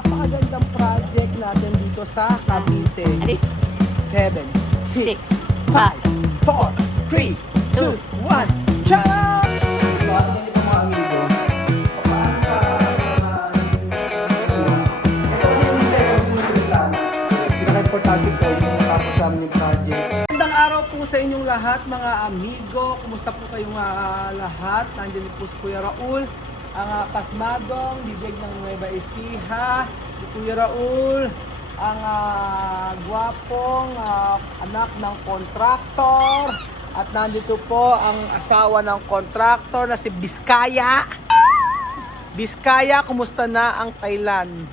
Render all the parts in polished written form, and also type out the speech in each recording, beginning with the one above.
napakagandang project natin dito sa Cavite. 7, 6, 5, 4, 3, 2, 1, ciao! Pinaka-importante po yung natapos sa aming project. Magandang araw po sa inyong lahat mga amigo. Kumusta po kayong lahat? Nandiyan po si Kuya Raul, ang pasmadong bibig ng Nueva Ecija. Si Kuya Raul, ang gwapong anak ng kontraktor. At nandito po ang asawa ng kontraktor na si Biskaya. Biskaya, kumusta na ang Thailand?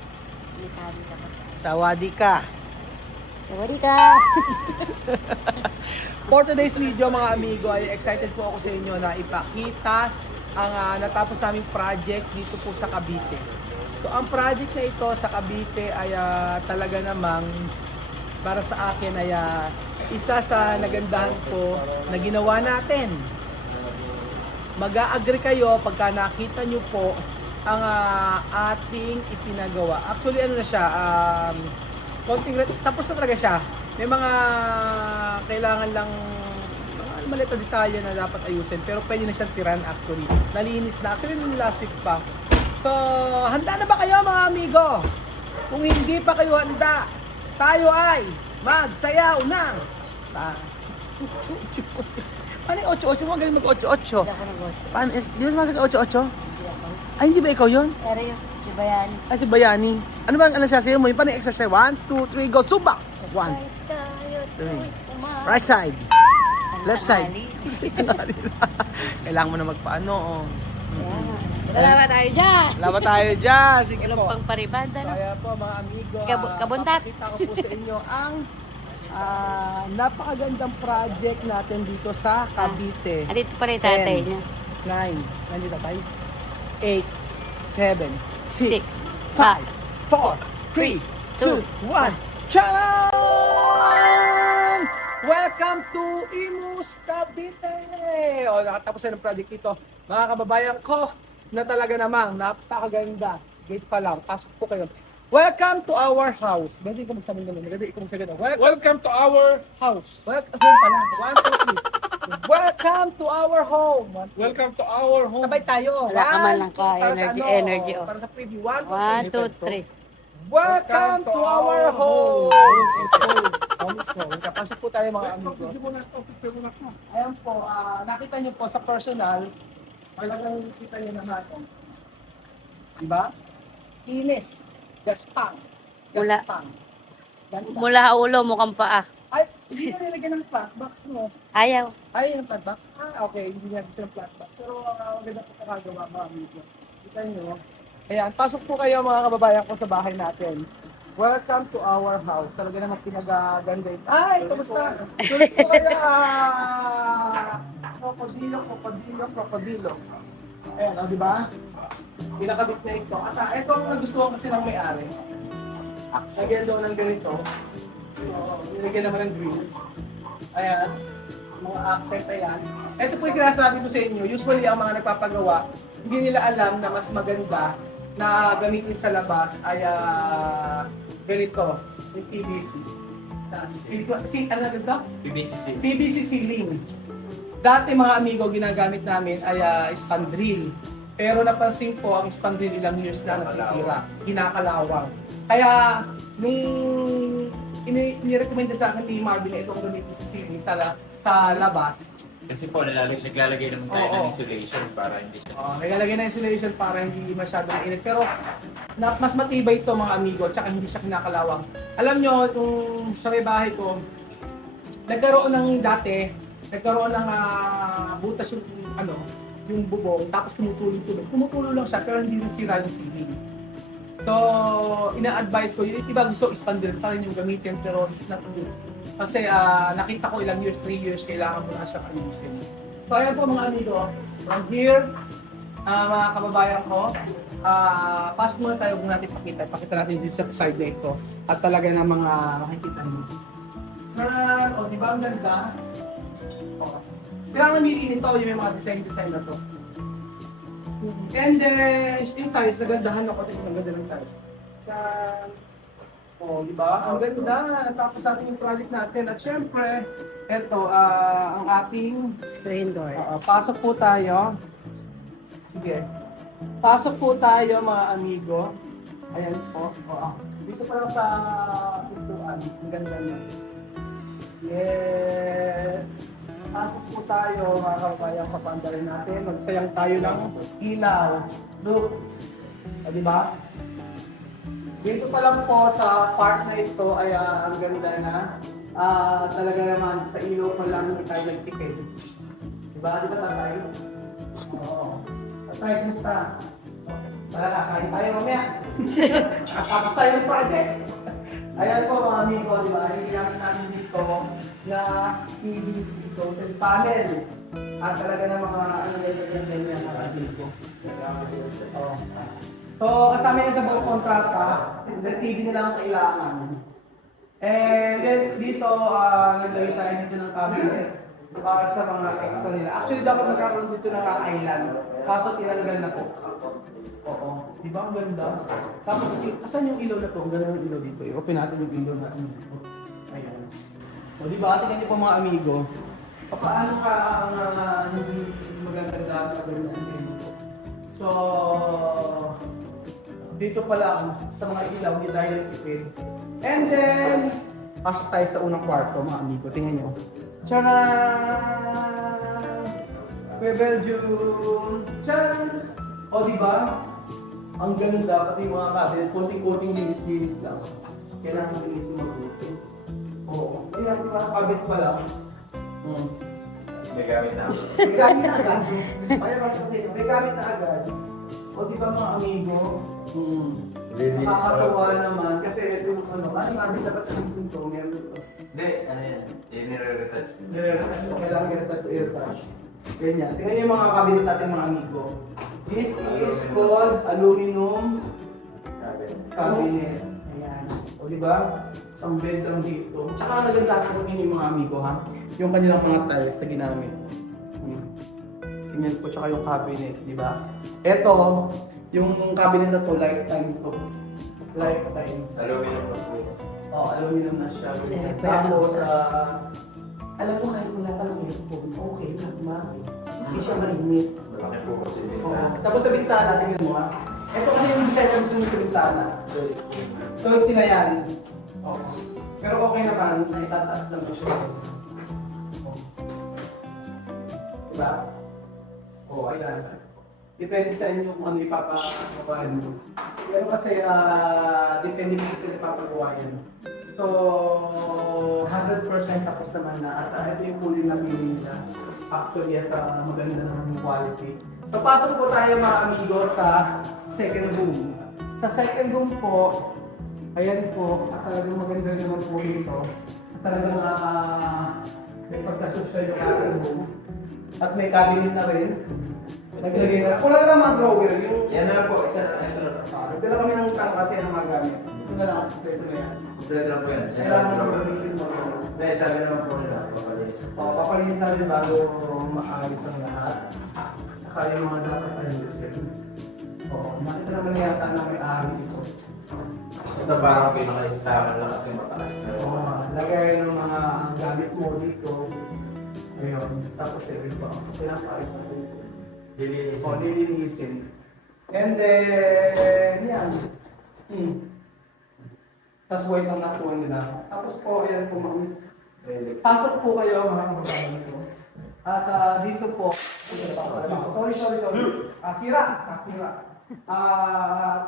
Sawadi ka. Sawadi ka. For today's video mga amigo, ay excited po ako sa inyo na ipakita ang natapos naming project dito po sa Cavite. So ang project na ito sa Cavite ay talaga namang para sa akin ay isa sa nagandahan ko na ginawa natin. Mag-a-agree kayo pagka nakita nyo po ang ating ipinagawa. Actually ano na siya, tapos na talaga siya. May mga kailangan lang mga maliit na detalye na dapat ayusin, pero pwede na siyang tiran actually. Nalinis na actually nung last week pa. So, handa na ba kayo mga amigo? Kung hindi pa kayo handa, tayo ay magsayaw ng Paano yung 8-8? Mga galing mag-8-8. Hindi ako nag-watch. Paano? Di ba sumasag 8-8? Hindi ako. Ay, hindi ba ikaw yun? Pero yun, di ba yan? Ay, si Bayani. Ano ba ang sasayaw mo? Yung paano yung exercise? 1, 2, 3, go! Zumba! 1, Guys, tayo, 3. Right side. Left side. Kailangan mo na magpaano. Oh. Dalawa tayo dyan. Laban tayo dyan. Sige Walang po. pang paribanda. So, kaya po mga amigo, Kabuntat. papakita ko po sa inyo ang napakagandang project natin dito sa Cavite. Andito pa rin tatay 10, niya. 9, nandito tayo. 8, 7, 6, 6, 5, 4, 3, 2, 1. Charan! Welcome to Imus Cavite! O, nakatapos na ng project ito. Mga kababayan ko, na talaga namang napakaganda. Gate pa lang, pasok po kayo. Welcome to our house. Pwede ko magsabi ganun. Pwede ko magsabi ganun. Welcome to our house. Welcome home pala. 1, 2, 3. Welcome to our home. Welcome to our home. Sabay tayo. Wala ka man lang ka. Para sa Energy, oh. Para sa preview. 1, 2, 3. Welcome to our home. Home is home. Kapasok po tayo mga amigo. Ayan po, nakita nyo po sa personal, talagang kita nyo naman. Diba? Kinis. Gaspang. Mula- Gaspang. Ganda. Mula ulo, mukhang paa. Ay, hindi na nilagyan ng plant box mo. Ayaw. Ay, yung plant box? Okay, hindi niya gusto ng plant box. Pero maganda po nakagawa mga amigo. Kita nyo. Ayan, pasok po kayo mga kababayan ko sa bahay natin. Welcome to our house. Talaga naman pinagaganda yun. Ay, kamusta? Sulit po kayo, krokodilo. Ayan, di ba? Pinakabit na ito. At ito ang nagustuhan kasi ng may-ari. Lagyan daw ng ganito. Nilagyan naman ng grills. Ayan, mga accent, ayan. Ito po yung sinasabi ko sa inyo. Usually, ang mga nagpapagawa, hindi nila alam na mas maganda na gamitin sa labas ay ganito, yung PVC. Ano na dito? PVC ceiling. Dati mga amigo, ginagamit namin ay spandrel. Pero napansin ko, ang spandrel ilang years na nasisira, kinakalawang. Kaya, nung inirekomenda sa akin ni Marvin na itong gamitin sa ceiling sa labas, Kasi po, naglalagay naman tayo ng insulation para hindi siya... naglalagay na insulation para hindi masyadong init. Pero mas matibay ito mga amigo, tsaka hindi siya kinakalawang. Alam nyo, kung sa may bahay ko, nagkaroon ng butas yung bubong, tapos tumutulog. Tumutulo lang siya, pero hindi sira yung ceiling. So, ina-advise ko, yung iba gusto expander pa rin yung gamitin, pero it's not good. Kasi nakita ko ilang years, 3 years, kailangan mo na siyang ayusin. So, ayan po mga amigo, from here, mga kababayan ko, pasok muna tayo kung natin pakita. Pakita natin yung side na ito. At talaga na mga makikita nyo. Di ba ang ganda? Kailangan namili nito yung may mga design na to. And then, yung tiles, nagandahan ako. Ito yung ganda ng tiles. Yan. Oh, di ba? Ang ganda. Natapos natin yung project natin. At syempre, eto, ang ating Screen door. pasok po tayo. Sige. Pasok po tayo mga amigo. Ayan po. Oo. Dito pa lang sa pintuan. Ang ganda niya. Yes. Pasok po tayo mga kababayang papandarin natin. Magsayang tayo ng ilaw. Look. Di ba? Dito pa lang po sa part na ito ay ang ganda na. Talaga naman sa ilaw pa lang hindi tayo nagtipid. Diba? Di ba tatay? Oo. Tatay, kumusta? Wala ka, kain tayo mamaya. Tapos tayo ng project. Ayan po mga amigo, di ba? Hindi namin dito na TV dito, panel. At talaga na mga ano yan mga amigo. Oo. So, kasama niya sa buong kontrata, TV na lang ang kailangan. And then dito, naglagay tayo dito ng cabinet para sa mga extra nila. Actually, dapat magkakaroon dito ng island. Kaso tinanggal na po. Oo. Di ba ang ganda? Tapos, asan yung ilaw na to? Ang ganda ng ilaw dito. I-open natin yung ilaw natin dito. Ayan. O di ba? Tingnan niyo po mga amigo. Paano ka ang hindi magaganda sa ganyan dito? So, dito pa lang sa mga ilaw, hindi tayo nagtipid. And then, pasok tayo sa unang kwarto, mga amigo. Tingnan nyo. Tcharan! Kuya Belgium! Tcharan! O, diba? Ang ganda, pati yung mga cabinet, konting-konting linis-linis lang. Kailangan linis mabuti. Oo. Ayan, diba? Cabinet pa lang. May gamit na. May gamit na agad. Ayan, may gamit na agad. O, diba mga amigo? Nakakatawa naman kasi ito yung ano, namin dapat alisin to, meron ito. Hindi, ano yan? Nire-retouch nila. Nire-retouch mo, kailangan i-retouch sa airtouch. Ganyan. Tingnan niyo yung mga cabinet natin mga amigo. This is called aluminum cabinet. Ayan. O diba? Isang bed lang dito. Tsaka maganda ko yung mga amigo ha. Yung kanilang mga tiles na ginamit. Tingnan po tsaka yung cabinet, di ba? Ito, yung cabinet na to, lifetime to. Lifetime. Aluminum na po. Oo, aluminum na siya. Tapos, alam mo kahit wala pa ng aircon, okay lang, mami. Hindi siya mainit. Malaki po kasi din. Oo. Tapos sa bintana, tingnan mo ha. Ito kasi yung design ng gusto sa bintana. Choice nila yan. Oo. Pero okay naman, na itataas lang mo siya. Oo. Diba? Oo, ayan. Depende sa inyo kung ano ipapagawa nyo. Pero kasi, depende po sa ipapagawa yan. So, 100% tapos naman na. At ito yung huli na nila. Actually, at maganda naman yung quality. So, pasok po tayo mga amigo sa second room. Sa second room po, ayan po, at talagang maganda naman po dito. At talagang may pagkasusya yung ating room. At may cabinet na rin. Naglagay na. Kung wala naman drawer, yung... Yan na lang po, isa na ito na. Nagdala kami ng tank kasi ng mga gamit. Ito na lang, ito na yan. Kompleto lang po yan. Kailangan mo mag-isin mo. Dahil sabi naman po nila, papalinis. Papalinis natin bago maayos ang lahat. Saka yung mga dapat ayusin. Oo, nakita naman yata na may ari dito. Ito parang pinaka-istakan lang kasi mataas na. Oo, lagay ng mga gamit mo dito. Ayun, tapos ito pa. Pinapaayos natin. Lilinisin. O, lilinisin. And then, yan. Tapos white lang nakuha nila. Tapos po, ayan po, pasok po kayo mga kababayan ko. At dito po, sorry. Sira.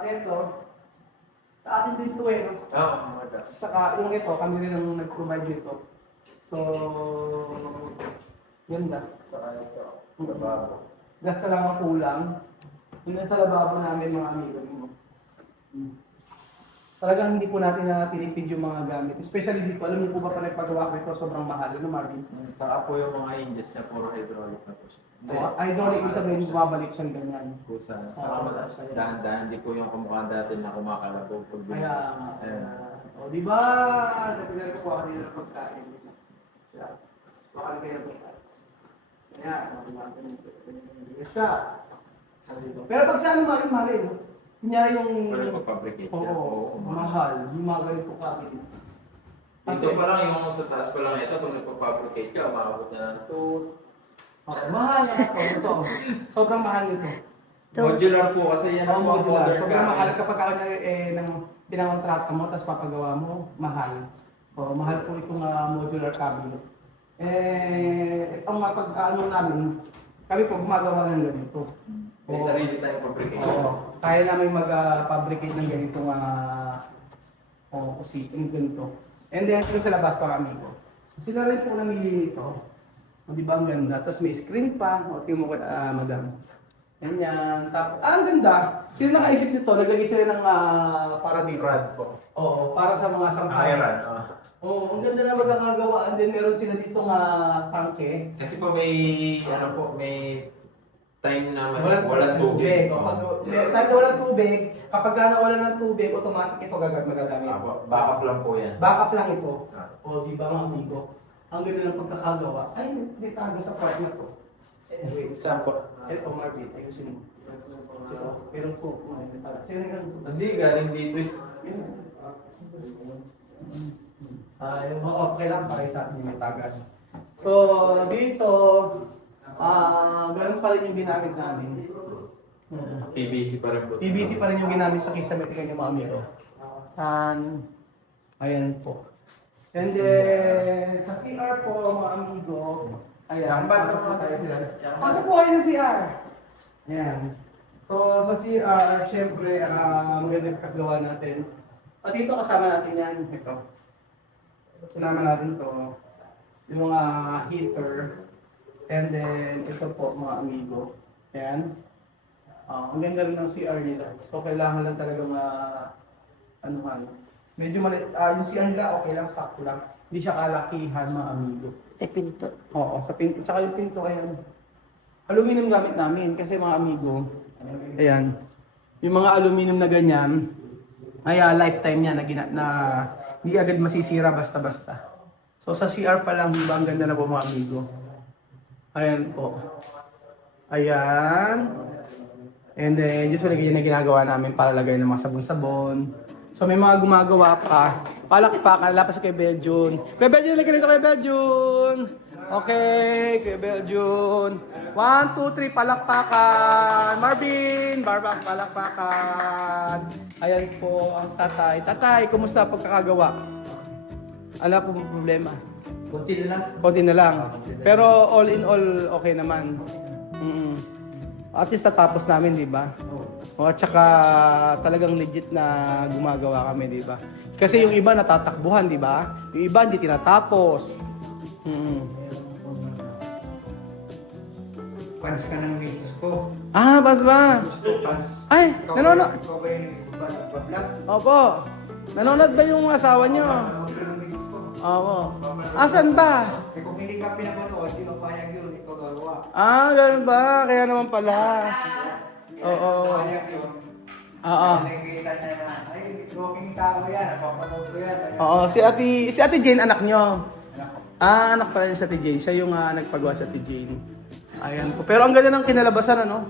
Ito, sa atin din to eh. No? Oo, matas. Saka yung ito, kami rin ang nag-provide dito. So, yun na. Saka ito, lababo. Gas na lang ang kulang. Yun na sa lababo namin mga amigo mo. Talagang hindi po natin na tinipid yung mga gamit. Especially dito, alam niyo po ba pa nagpagawa ko ito, sobrang mahal. Ano Marvin? Saka po yung mga hinges niya, puro hydraulic na po siya. Hydraulic, ibig sabihin, bumabalik siyang ganyan. Kusa. Oo, Saka dahan-dahan, hindi po yung kamukha dati na kumakalabog. Kaya, o di ba, sa pinag ko kanina ng pagkain. Siya, baka kayo ng pagkain. Kaya, siya. Pero pag saan marin, kunyari yung... Wala yung pag-fabricate Oo. yan. Oo. mahal. Yung mga ganito cabinet. Dito pa lang yung sa taas pa lang ito, kung nagpa-fabricate ka, umabot na ng 2. Mahal na ito. Sobrang mahal nito. Modular po kasi yan ang mga modular. modern Sobrang mahal cabinet. kapag ako nang pinangontrata mo, tapos papagawa mo, mahal. Mahal po itong modular cabinet. Itong mapag-ano namin, kami po gumagawa ng ganito. May sarili tayong fabricate. Kaya namin mag-fabricate ng ganitong yung ganito. And then, ito sa labas para amigo. Sila rin po namili nito. Di ba ang ganda? Tapos may screen pa. Tingnan mo ko, madam. Ganyan. Tapos, ang ganda. Sino nakaisip nito? Naglagay sila ng para dito. Brad po. Oo, para sa mga sampahan. Iron. Oo, ang ganda na magkakagawa. And then, meron sila ditong tangke. Kasi po may, ano po, may time na Walang tubig. Kahit walang tubig, kapag nawala ng tubig, automatic ito magagamit. Backup lang po yan. Backup lang ito. O, di ba mga amigo? Ang ganda ng pagkakagawa. Ay, may taga sa part na to. Wait, sample. Ito, Marvin, ayusin mo. Pero po, sino yung Hindi, galing dito eh. Oo, kailangan para sa atin yung tagas. So, dito, ganun pa rin yung ginamit namin. PVC pa rin po. PVC pa rin yung ginamit sa kisame tingnan yung mga amigo. Ayan po. And then, sa CR po, mga amigo, ayan, pasok po tayo sila. Pasok po kayo sa CR. Ayan. So, sa CR, syempre, maganda yung kagawa natin. At dito kasama natin yan. Ito. Sinama natin to. Yung mga heater. And then, ito po, mga amigo. Ayan. Ang ganda rin ng CR nila. So, kailangan lang talaga medyo maliit. Yung CR nila, okay lang, sakto lang. Hindi siya kalakihan, mga amigo. Ito pinto. Oo, sa pinto. Tsaka yung pinto, ayan. Aluminum gamit namin kasi mga amigo. Ayan. Yung mga aluminum na ganyan, ay lifetime niya na hindi agad masisira basta-basta. So, sa CR pa lang, diba, ang ganda na po mga amigo. Ayan po. Ayan. And then, usually ganyan na ginagawa namin para lagay ng mga sabon-sabon. So, may mga gumagawa pa. Palakpakan, lapas kay Beljun. Kay Beljun, lagyan nito kay Beljun. Okay, kay Beljun. 1, 2, 3, palakpakan. Marvin, palakpakan. Ayan po ang tatay. Tatay, kumusta pagkakagawa? Ala po problema. Kunti na lang. Konti na lang. Pero all in all, okay naman. At least tatapos namin, di ba? At saka talagang legit na gumagawa kami, di ba? Kasi yung iba natatakbuhan, di ba? Yung iba hindi tinatapos. Fans ka ng misis ko. Bas ba? Fans. Ay, nanonood. Ikaw ba yung nagbablog? Opo. Nanonood ba yung asawa nyo? Nanonood ka ng misis ko. Opo. Asan ba? Eh kung hindi ka pinapanood, sino payag yun? Ikaw gagawa. Ganun ba? Kaya naman pala. Oo. Payag yun. Oo. Nakikita niya na, ay, joking tao yan. Napapanood ko yan. Oo, si Ate Jane anak nyo. Anak pala niya si Ate Jane. Siya yung nagpagawa sa Ate Jane. Ayan po. Pero ang ganda ng kinalabasan, ano?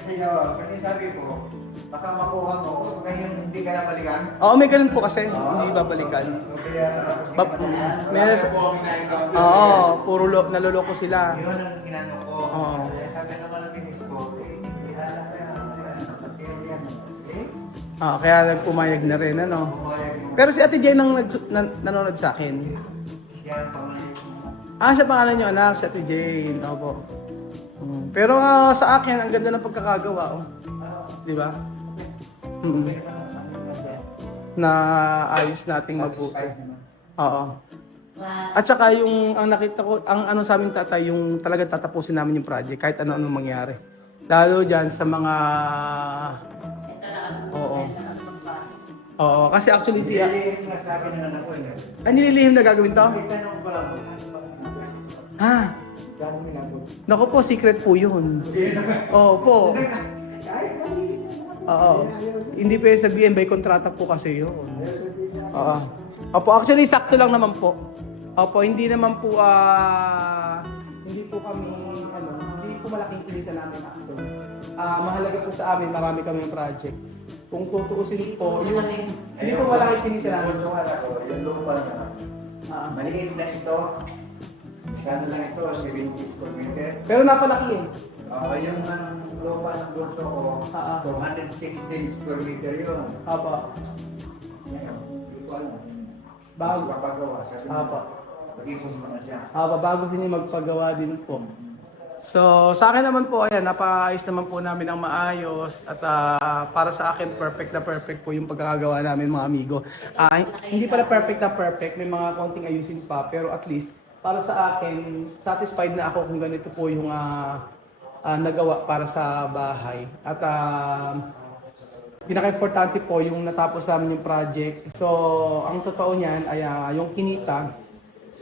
Kasi sabi ko, baka makuha mo, kung hindi ka nabalikan. Oo, may ganun po kasi. Hindi babalikan. So kaya, Puro naloloko sila. yun ang ginano ko. Oo. Kaya sabi naman ng misis ko, hindi na yan. Kaya nagpumayag na rin, ano? Pumayag mo. Pero si Ate Jane ang nanonood sa akin. Siya ang pangalan mo. Siya pangalan nyo, anak, si Ate Jane. Opo. Pero sa akin, ang ganda ng pagkakagawa, oh. Di ba? Na ayos nating mabuti. Oo. At saka yung ang nakita ko, ang ano sa amin tatay, yung talagang tatapusin namin yung project kahit ano-ano mangyari. Lalo diyan sa mga Oo, kasi actually siya Hindi nga sabi na anak ko eh. nililihim na gagawin to? May tanong ko lang. Gano'ng ginagawa? Naku po, secret po yun. Opo. Oo. Hindi pwede sabihin, by kontrata po kasi yun. Oo. Opo, actually, sakto lang naman po. Opo, hindi naman po, hindi po kami, hindi po malaking kilita namin actually. mahalaga po sa amin, marami kami project. Kung tutuusin po, yung hindi po malaki tinitirahan. Yung wala ko, yung lupa na. Maliit na ito. Kano lang ito, 70 square meter. Pero napalaki eh. Yung lupa ng bulso ko, 216 square meter yun. Apa. Ngayon, hindi ko alam. Bago. Papagawa, sabi mo. Apa. Pag-ipon mo na siya. Bago din yung magpagawa din po. So, sa akin naman po, ayan, napaayos naman po namin ang maayos at para sa akin, perfect na perfect po yung pagkakagawa namin mga amigo. Hindi pala perfect na perfect, may mga konting ayusin pa, pero at least, para sa akin, satisfied na ako kung ganito po yung nagawa para sa bahay. At pinaka-importante po yung natapos namin yung project. So, ang totoo niyan ay yung kinita,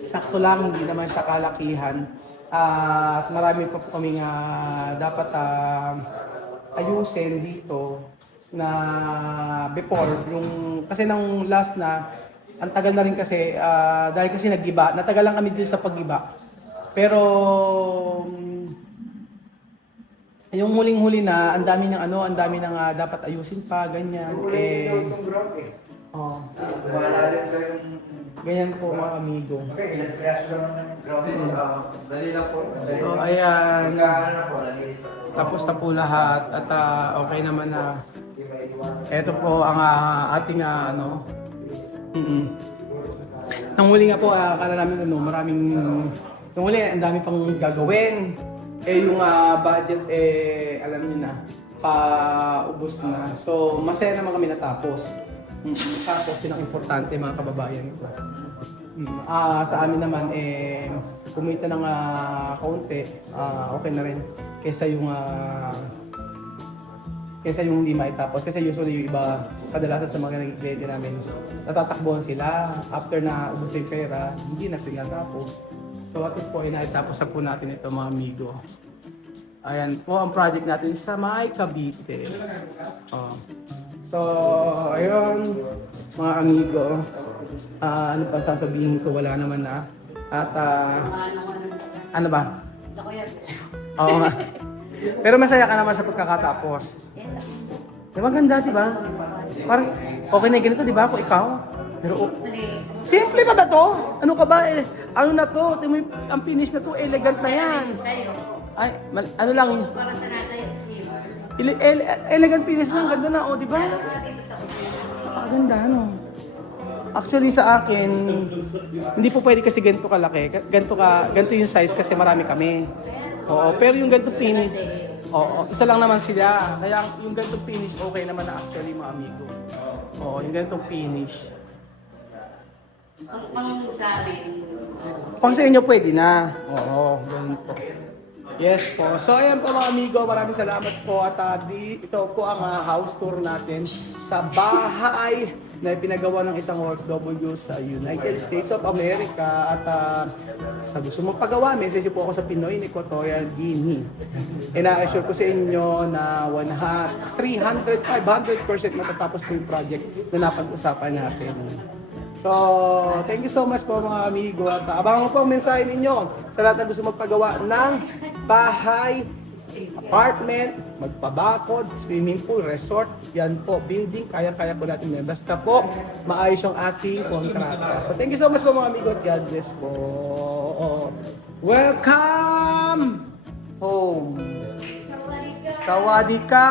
sakto lang, hindi naman siya kalakihan. At marami pa po kaming dapat ayusin dito na before yung kasi nang last na ang tagal na rin kasi dahil kasi nag-iba, natagal lang kami dito sa pag-iba. Pero yung huling-huli na ang dami ng dapat ayusin pa ganyan Uli daw itong ground eh. oh, Malalim daw yung... ganyan po mga amigo. Okay, ilang piraso lang ng ground ito. Dali lang po. So ayan, Pagkaano na po, nalinis na po. tapos na po lahat at okay naman na. Ito po ang ating Nang huli nga po, akala namin maraming, nung huli, ang dami pang gagawin. Yung budget, alam niyo na, paubos na. So, masaya naman kami natapos. Tapos, yun ang importante mga kababayan ko. Sa amin naman, kumita ng kaunti, okay na rin. Kesa yung hindi maitapos. Kasi usually yung iba, kadalasan sa mga kliyente namin, natatakbuhan sila. After na ubos na yung pera, hindi na tinatapos. So at least po, inaitapos na po natin ito mga amigo. Ayan po ang project natin sa May Cavite. So, ayun, mga amigo. Ano pa sasabihin ko? Wala naman na. At, ano ba? Oo nga. Pero masaya ka naman sa pagkakatapos. Diba ganda, diba? Parang okay na ganito, diba? Kung ikaw. Pero simple pa ba to? Ano ka ba? Ano na to? Tingnan mo ang finish na to, elegant na yan. Ay, ano lang yun? Para sa nasa Elegant finish na, ganda na, oh, diba? Napakaganda, ano? Actually sa akin, hindi po pwede kasi ganito kalaki. Ganito yung size kasi marami kami. Oo, pero yung ganito finish, oo, isa lang naman sila. Kaya yung ganitong finish, okay naman na actually mga amigo. Oo, yung ganitong finish. Pang sa amin. Pang sa inyo pwede na. Oo, ganun po. Yes po. So ayan po mga amigo, maraming salamat po. At ito po ang house tour natin sa bahay na pinagawa ng isang OFW sa United States of America. At sa gusto mong pagawa, message po ako sa Pinoy in Equatorial Guinea. Ina-assure ko sa inyo na 300, 500% matatapos po yung project na napag-usapan natin. So, thank you so much po mga amigo. At abangan ko po ang mensahe ninyo sa lahat na gusto magpagawa ng bahay, apartment, magpabakod, swimming pool, resort, yan po, building, kaya-kaya po natin yan. Basta po, maayos yung ating kontrata. So, thank you so much po mga amigo at God bless po. Welcome home! Sawadee ka!